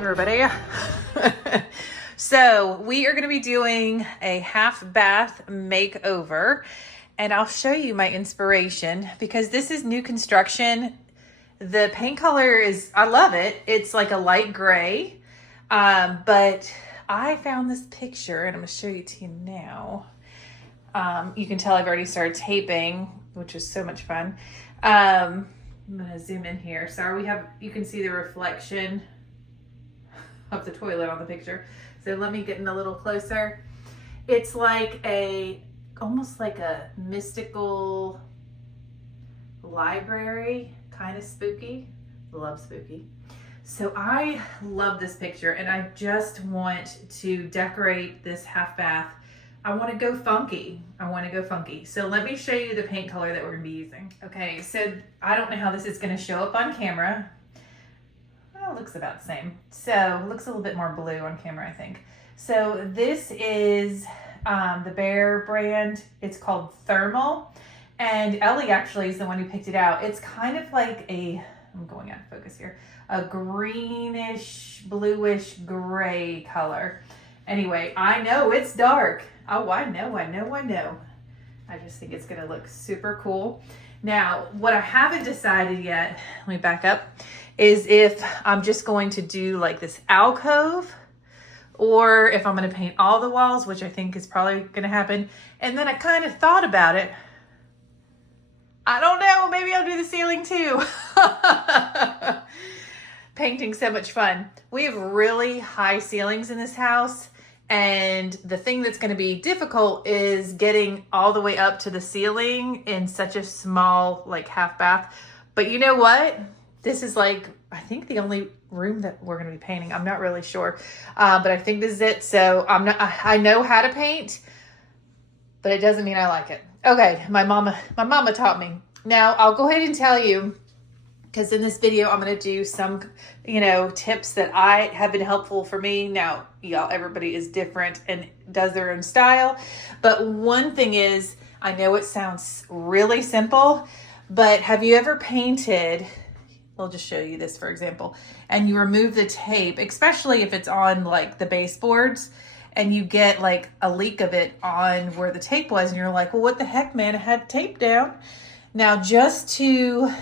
everybody. So we are going to be doing a half bath makeover, and I'll show you my inspiration because this is new construction. The paint color is, I love it. It's like a light gray, but I found this picture and I'm going to show you to you now. You can tell I've already started taping, which is so much fun. I'm going to zoom in here. Sorry, you can see the reflection of the toilet on the picture. So let me get in a little closer. It's like almost like a mystical library, kind of spooky. Love spooky. So I love this picture and I just want to decorate this half bath. I want to go funky. So let me show you the paint color that we're going to be using. Okay, so I don't know how this is going to show up on camera. Well, it looks about the same. So it looks a little bit more blue on camera, I think. So this is the Bear brand. It's called Thermal. And Ellie actually is the one who picked it out. It's kind of like I'm going out of focus here, a greenish, bluish gray color. Anyway, I know it's dark. Oh, I know. I just think it's gonna look super cool. Now, what I haven't decided yet, let me back up, is if I'm just going to do like this alcove or if I'm gonna paint all the walls, which I think is probably gonna happen. And then I kind of thought about it. I don't know, maybe I'll do the ceiling too. Painting's so much fun. We have really high ceilings in this house. And the thing that's going to be difficult is getting all the way up to the ceiling in such a small, like, half bath. But you know what? This is like, I think the only room that we're going to be painting. I'm not really sure. But I think this is it. So I know how to paint, but it doesn't mean I like it. Okay. My mama taught me. Now I'll go ahead and tell you, because in this video, I'm going to do some, tips that have been helpful for me. Now, everybody is different and does their own style. But one thing is, I know it sounds really simple, but have you ever painted, we'll just show you this, for example, and you remove the tape, especially if it's on like the baseboards, and you get like a leak of it on where the tape was, and you're like, well, what the heck, man, I had tape down. Now, just to,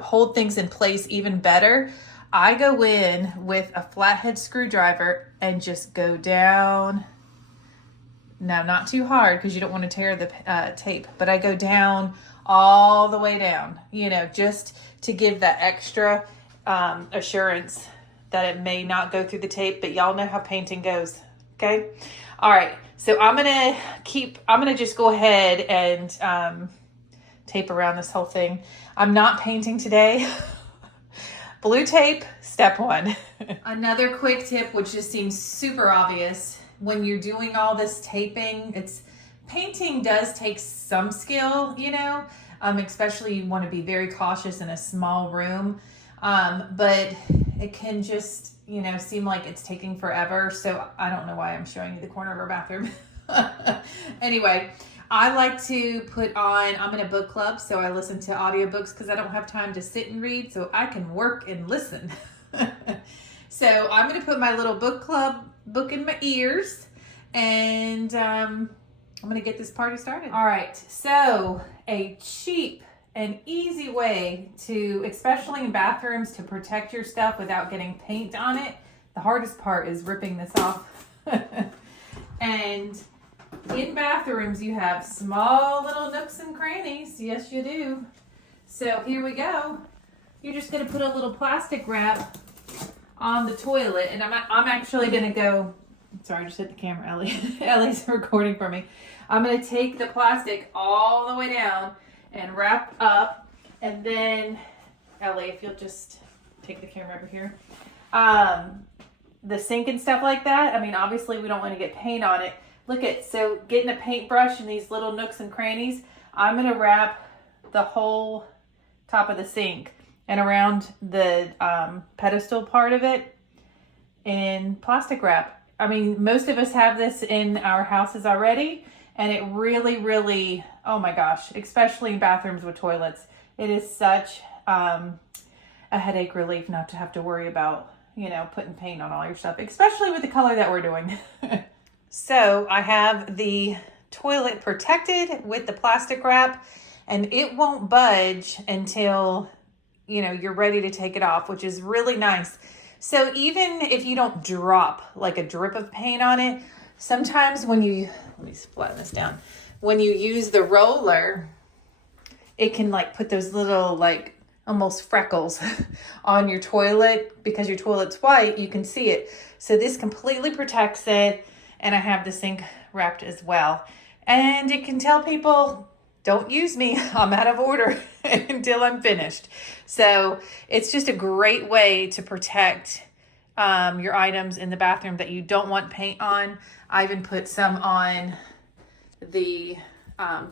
hold things in place even better, I go in with a flathead screwdriver and just go down. Now, not too hard because you don't want to tear the tape, but I go down all the way down, just to give that extra assurance that it may not go through the tape, but y'all know how painting goes, okay? All right, so I'm gonna just go ahead and tape around this whole thing. I'm not painting today. Blue tape, step one. Another quick tip, which just seems super obvious, when you're doing all this taping, painting does take some skill, especially you want to be very cautious in a small room. But it can just, seem like it's taking forever. So I don't know why I'm showing you the corner of our bathroom. Anyway, I like to I'm in a book club, so I listen to audiobooks because I don't have time to sit and read, so I can work and listen. So I'm going to put my little book club book in my ears, and I'm going to get this party started. All right, so a cheap and easy way to, especially in bathrooms, to protect your stuff without getting paint on it. The hardest part is ripping this off. And in bathrooms, you have small little nooks and crannies. Yes, you do. So here we go. You're just going to put a little plastic wrap on the toilet. And I'm actually going to go, sorry, I just hit the camera, Ellie. Ellie's recording for me. I'm going to take the plastic all the way down and wrap up. And then, Ellie, if you'll just take the camera over here. The sink and stuff like that, obviously we don't want to get paint on it. So getting a paintbrush in these little nooks and crannies, I'm going to wrap the whole top of the sink and around the pedestal part of it in plastic wrap. Most of us have this in our houses already, and it really, really, oh my gosh, especially in bathrooms with toilets, it is such a headache relief not to have to worry about, you know, putting paint on all your stuff, especially with the color that we're doing. So I have the toilet protected with the plastic wrap, and it won't budge until, you know, you're ready to take it off, which is really nice. So even if you don't drop like a drip of paint on it, sometimes when you, let me flatten this down, when you use the roller, it can like put those little like almost freckles on your toilet. Because your toilet's white, you can see it. So this completely protects it. And I have the sink wrapped as well. And it can tell people, don't use me, I'm out of order until I'm finished. So it's just a great way to protect your items in the bathroom that you don't want paint on. I even put some on the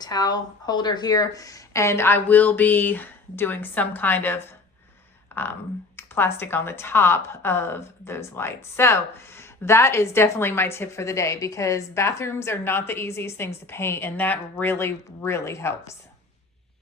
towel holder here, and I will be doing some kind of plastic on the top of those lights. So that is definitely my tip for the day, because bathrooms are not the easiest things to paint, and that really, really helps.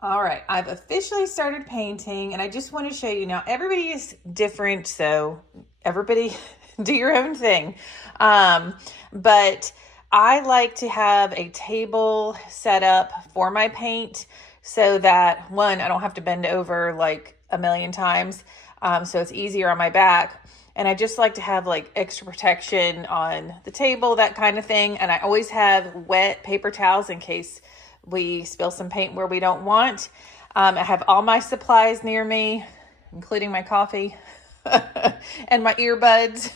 All right, I've officially started painting, and I just want to show you now, everybody is different, so everybody do your own thing. But I like to have a table set up for my paint so that, one, I don't have to bend over like a million times, so it's easier on my back. And I just like to have like extra protection on the table, that kind of thing. And I always have wet paper towels in case we spill some paint where we don't want. I have all my supplies near me, including my coffee and my earbuds,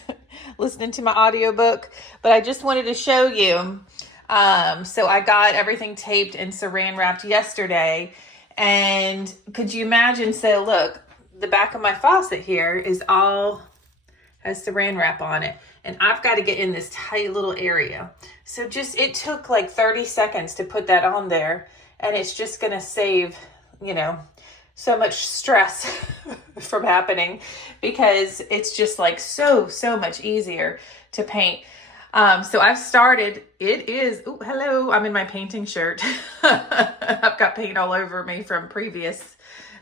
listening to my audiobook. But I just wanted to show you. So I got everything taped and saran wrapped yesterday. And could you imagine? So look, the back of my faucet here is all has saran wrap on it, and I've got to get in this tight little area. So just, it took like 30 seconds to put that on there, and it's just going to save, you know, so much stress from happening, because it's just like so much easier to paint. So I've started, it is, oh, hello, I'm in my painting shirt. I've got paint all over me from previous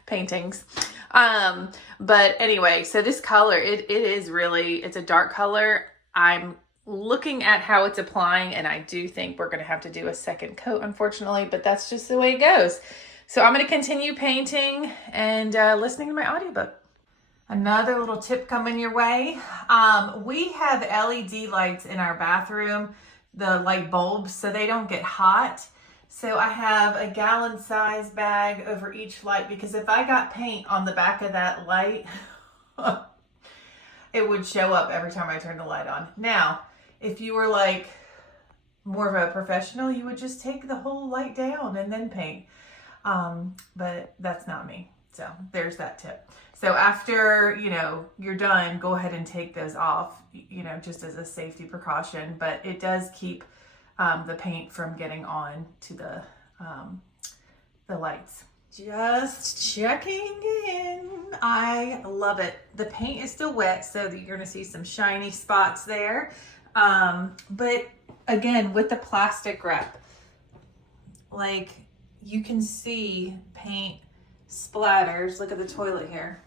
paintings. But anyway, so this color, it is really, it's a dark color. I'm looking at how it's applying, and I do think we're going to have to do a second coat, unfortunately, but that's just the way it goes. So I'm going to continue painting and listening to my audiobook. Another little tip coming your way. We have LED lights in our bathroom, the light bulbs, so they don't get hot. So I have a gallon size bag over each light, because if I got paint on the back of that light, it would show up every time I turned the light on. Now, if you were like more of a professional, you would just take the whole light down and then paint. But that's not me. So there's that tip. So after, you know, you're done, go ahead and take those off, you know, just as a safety precaution. But it does keep the paint from getting on to the lights. Just checking in. I love it. The paint is still wet, so that you're gonna see some shiny spots there. But again, with the plastic wrap, like you can see paint splatters. Look at the toilet here.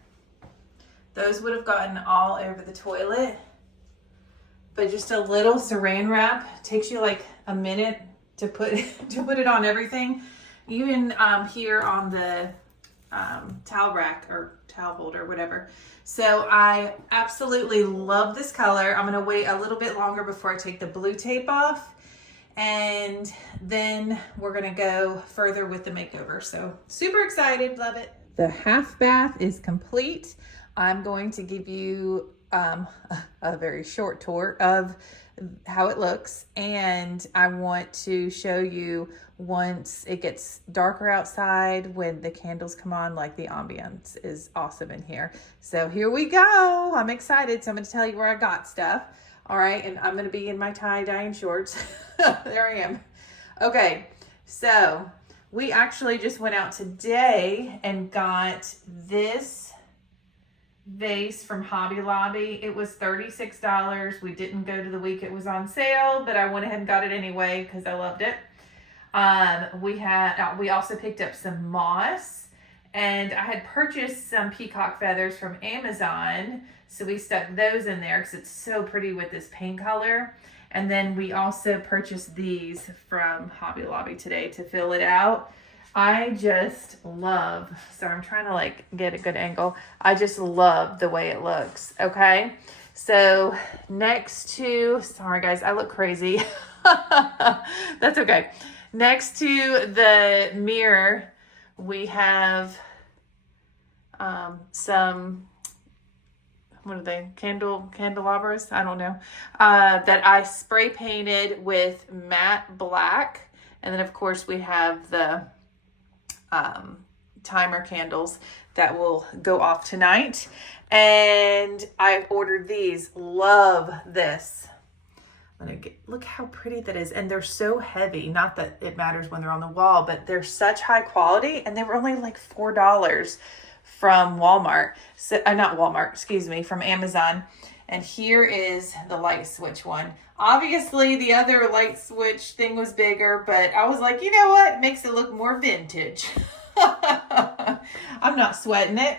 Those would have gotten all over the toilet. But just a little saran wrap takes you like a minute to put it on everything. Even here on the towel rack or towel holder, whatever. So I absolutely love this color. I'm gonna wait a little bit longer before I take the blue tape off, and then we're gonna go further with the makeover. So super excited, love it. The half bath is complete. I'm going to give you a very short tour of how it looks, and I want to show you once it gets darker outside, when the candles come on, like the ambience is awesome in here. So here we go. I'm excited. So I'm going to tell you where I got stuff. All right, and I'm going to be in my tie-dye and shorts. There I am. Okay, so we actually just went out today and got this vase from Hobby Lobby. It was $36. We didn't go to the week it was on sale, but I went ahead and got it anyway because I loved it. We also picked up some moss, And I had purchased some peacock feathers from Amazon, so we stuck those in there because it's so pretty with this paint color. And then we also purchased these from Hobby Lobby today to fill it out. I just love, sorry, I'm trying to like get a good angle. I just love the way it looks, okay? So next to, sorry guys, I look crazy. That's okay. Next to the mirror, we have some, what are they, candelabras? I don't know, that I spray painted with matte black. And then of course we have the timer candles that will go off tonight. And I ordered these. Love this. I'm gonna get, look how pretty that is. And they're so heavy. Not that it matters when they're on the wall, but they're such high quality. And they were only like $4 from Walmart. So, not Walmart, excuse me, from Amazon. And here is the light switch one. Obviously, the other light switch thing was bigger, but I was like, you know what? Makes it look more vintage. I'm not sweating it.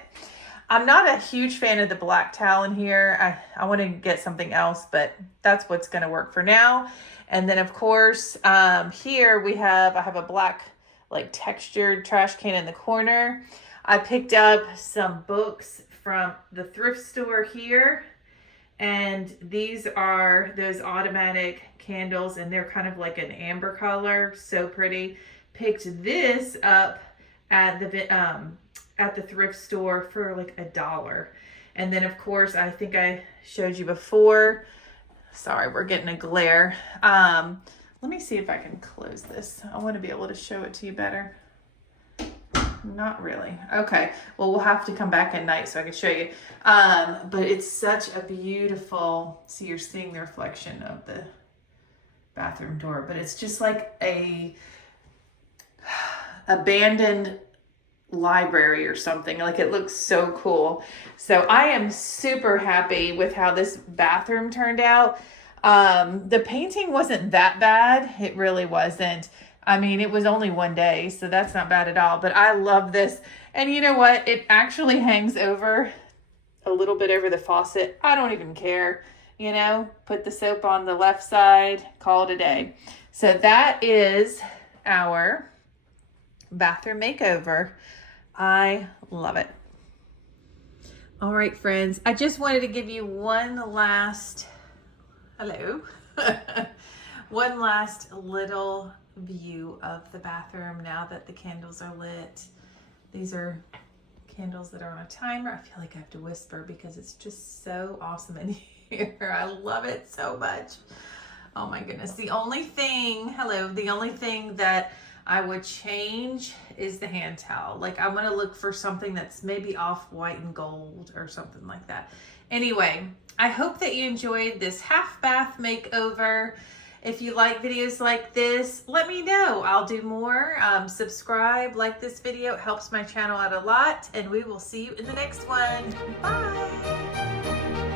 I'm not a huge fan of the black towel in here. I want to get something else, but that's what's going to work for now. And then, of course, here I have a black, like, textured trash can in the corner. I picked up some books from the thrift store here. And these are those automatic candles, and they're kind of like an amber color. So pretty. Picked this up at the thrift store for like $1. And then of course, I think I showed you before. Sorry, we're getting a glare. Let me see if I can close this. I want to be able to show it to you better. Not really. Okay. Well, we'll have to come back at night so I can show you. But it's such a beautiful, see, you're seeing the reflection of the bathroom door, but it's just like a abandoned library or something. Like, it looks so cool. So I am super happy with how this bathroom turned out. The painting wasn't that bad. It really wasn't. I mean, it was only one day, so that's not bad at all. But I love this. And you know what? It actually hangs over a little bit over the faucet. I don't even care. You know, put the soap on the left side, call it a day. So that is our bathroom makeover. I love it. All right, friends. I just wanted to give you one last, hello, one last little view of the bathroom now that the candles are lit. These are candles that are on a timer. I feel like I have to whisper because it's just so awesome in here. I love it so much. Oh my goodness. The only thing that I would change is the hand towel. Like, I want to look for something that's maybe off white and gold or something like that. Anyway, I hope that you enjoyed this half bath makeover. If you like videos like this, let me know. I'll do more. Subscribe, like this video. It helps my channel out a lot. And we will see you in the next one. Bye.